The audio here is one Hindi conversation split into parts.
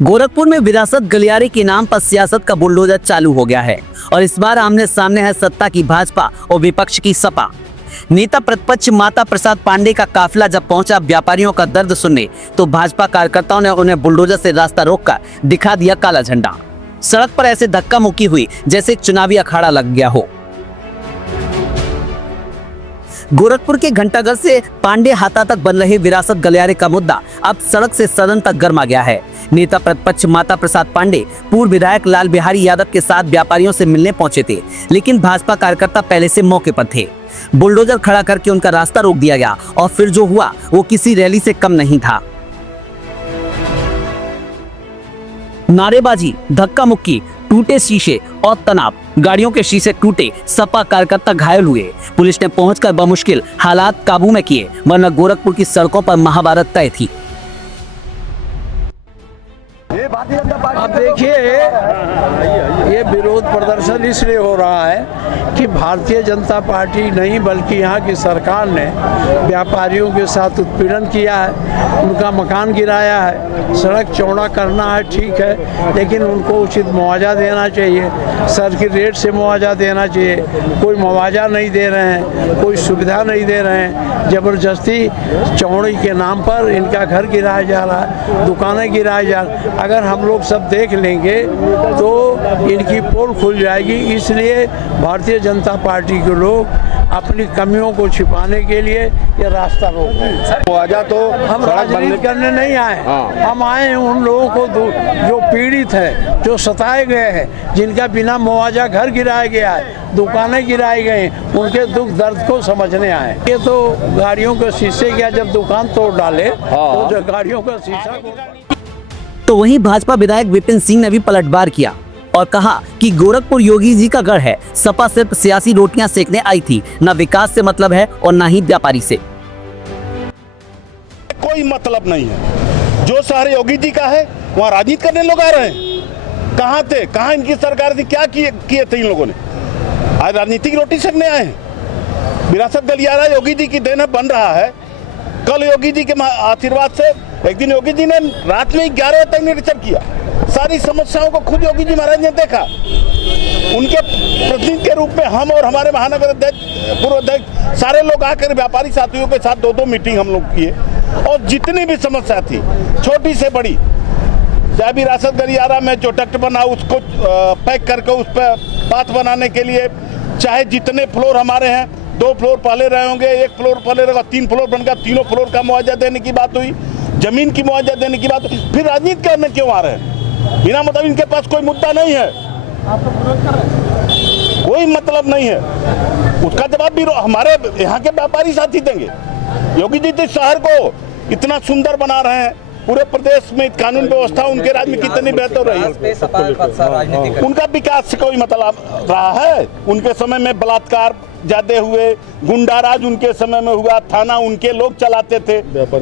गोरखपुर में विरासत गलियारे के नाम पर सियासत का बुलडोजर चालू हो गया है और इस बार आमने सामने है सत्ता की भाजपा और विपक्ष की सपा। नेता प्रतिपक्ष माता प्रसाद पांडे का काफिला जब पहुंचा व्यापारियों का दर्द सुनने, तो भाजपा कार्यकर्ताओं ने उन्हें बुलडोजर से रास्ता रोककर दिखा दिया काला झंडा। सड़क पर ऐसे धक्का मुक्की हुई जैसे चुनावी अखाड़ा लग गया हो। गोरखपुर के घंटाघर से पांडे हाता तक बन रहे विरासत गलियारे का मुद्दा अब सड़क से सदन तक गर्मा गया है। नेता प्रतिपक्ष माता प्रसाद पांडे पूर्व विधायक लाल बिहारी यादव के साथ व्यापारियों से मिलने पहुंचे थे, लेकिन भाजपा कार्यकर्ता पहले से मौके पर थे। बुलडोजर खड़ा करके उनका रास्ता रोक दिया गया और फिर जो हुआ वो किसी रैली से कम नहीं था। नारेबाजी, धक्का मुक्की, टूटे शीशे और तनाव, गाड़ियों के शीशे टूटे, सपा कार्यकर्ता घायल हुए। पुलिस ने पहुंचकर बमुश्किल हालात काबू में किए, वरना गोरखपुर की सड़कों पर महाभारत तय थी। अब देखिए, ये विरोध प्रदर्शन इसलिए हो रहा है कि भारतीय जनता पार्टी नहीं बल्कि यहाँ की सरकार ने व्यापारियों के साथ उत्पीड़न किया है, उनका मकान गिराया है। सड़क चौड़ा करना है, ठीक है, लेकिन उनको उचित मुआवजा देना चाहिए, सर्किट रेट से मुआवजा देना चाहिए। कोई मुआवजा नहीं दे रहे हैं, कोई सुविधा नहीं दे रहे हैं। ज़बरदस्ती चौड़ी के नाम पर इनका घर गिराया जा रहा है, दुकानें गिराई जा रही हैं। अगर हम लोग सब देख लेंगे तो इनकी पोल खुल जाएगी। इसलिए भारतीय जनता पार्टी के लोग अपनी कमियों को छिपाने के लिए ये रास्ता रोक रहे हैं। मुआवजा तो हम राजनीति करने नहीं आए, हम आए हैं उन लोगों को जो पीड़ित है, जो सताए गए हैं, जिनका बिना मुआवजा घर गिराया गया है, दुकानें गिराई गई, उनके दुख दर्द को समझने आए। ये तो गाड़ियों के शीशे क्या, जब दुकान तोड़ डाले तो जो गाड़ियों का शीशा को। तो वहीं भाजपा विधायक विपिन सिंह ने भी पलटवार किया और कहा कि गोरखपुर योगी जी का गढ़ है, सपा सिर्फ सियासी रोटियां सेकने आई थी, न विकास से मतलब है और न ही व्यापारी से। कोई मतलब नहीं है। जो शहर योगी जी का है वहाँ राजनीति करने लोग आ रहे हैं। कहाँ थे, कहाँ इनकी सरकार थी, क्या किए थे इन लोगों ने? आज राजनीति की रोटी सेकने आए हैं। विरासत गलियारा योगी जी की देन बन रहा है। कल योगी जी के आशीर्वाद से एक दिन योगी जी ने रात में 11 बजे तक निरीक्षण किया, सारी समस्याओं को खुद योगी जी महाराज ने देखा। उनके प्रतिनिधि के रूप में हम और हमारे महानगर अध्यक्ष, पूर्व अध्यक्ष, सारे लोग आकर व्यापारी साथियों के साथ 2-2 मीटिंग हम लोग किए और जितनी भी समस्या थी, छोटी से बड़ी, चाहे विरासत गलियारा में जो डक्ट बना उसको पैक करके उस पर बात बनाने के लिए, चाहे जितने फ्लोर हमारे हैं, 2 फ्लोर पहले रहे होंगे, 1 फ्लोर पहले रहेगा, 3 फ्लोर बन गया, तीनों फ्लोर का मुआवजा देने की बात हुई, जमीन की मुआवजा देने की बात हुई। फिर राजनीति करने क्यों आ रहे हैं? बिना मतलब इनके पास कोई मुद्दा नहीं है, कोई मतलब नहीं है। उसका जवाब भी हमारे यहाँ के व्यापारी साथी देंगे। योगी जी इस शहर को इतना सुंदर बना रहे हैं, पूरे प्रदेश में कानून व्यवस्था उनके राज्य में कितनी बेहतर रही है। उनका विकास से कोई मतलब रहा है? उनके समय में बलात्कार ज्यादा हुए, गुंडाराज उनके समय में हुआ, थाना उनके लोग चलाते थे।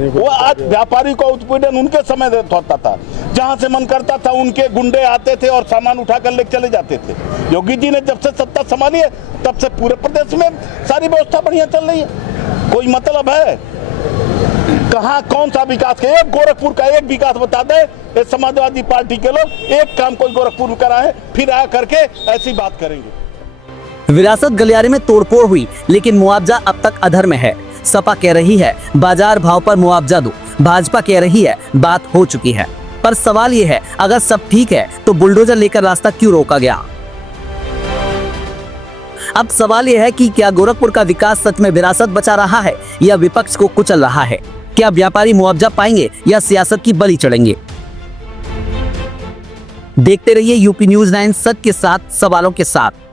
वो आज व्यापारी को उत्पीड़न उनके समय होता था, जहां से मन करता था उनके गुंडे आते थे और सामान उठाकर ले चले जाते थे। योगी जी ने जब से सत्ता संभाली है तब से पूरे प्रदेश में सारी व्यवस्था बढ़िया चल रही है। कोई मतलब है? कहाँ कौन सा विकास है? एक गोरखपुर का एक विकास बता दे। ये समाजवादी पार्टी के लोग एक काम कोई गोरखपुर में कराए, फिर आ करके ऐसी बात करेंगे। विरासत गलियारे में तोड़फोड़ हुई, लेकिन मुआवजा अब तक अधर में है। सपा कह रही है बाजार भाव पर मुआवजा दो, भाजपा कह रही है बात हो चुकी है। पर सवाल ये है, अगर सब ठीक है तो बुलडोजर लेकर रास्ता क्यों रोका गया? अब सवाल यह है कि क्या गोरखपुर का विकास सच में विरासत बचा रहा है या विपक्ष को कुचल रहा है? क्या व्यापारी मुआवजा पाएंगे या सियासत की बलि चढ़ेंगे? देखते रहिए यूपी न्यूज़ 9, सच के साथ, सवालों के साथ।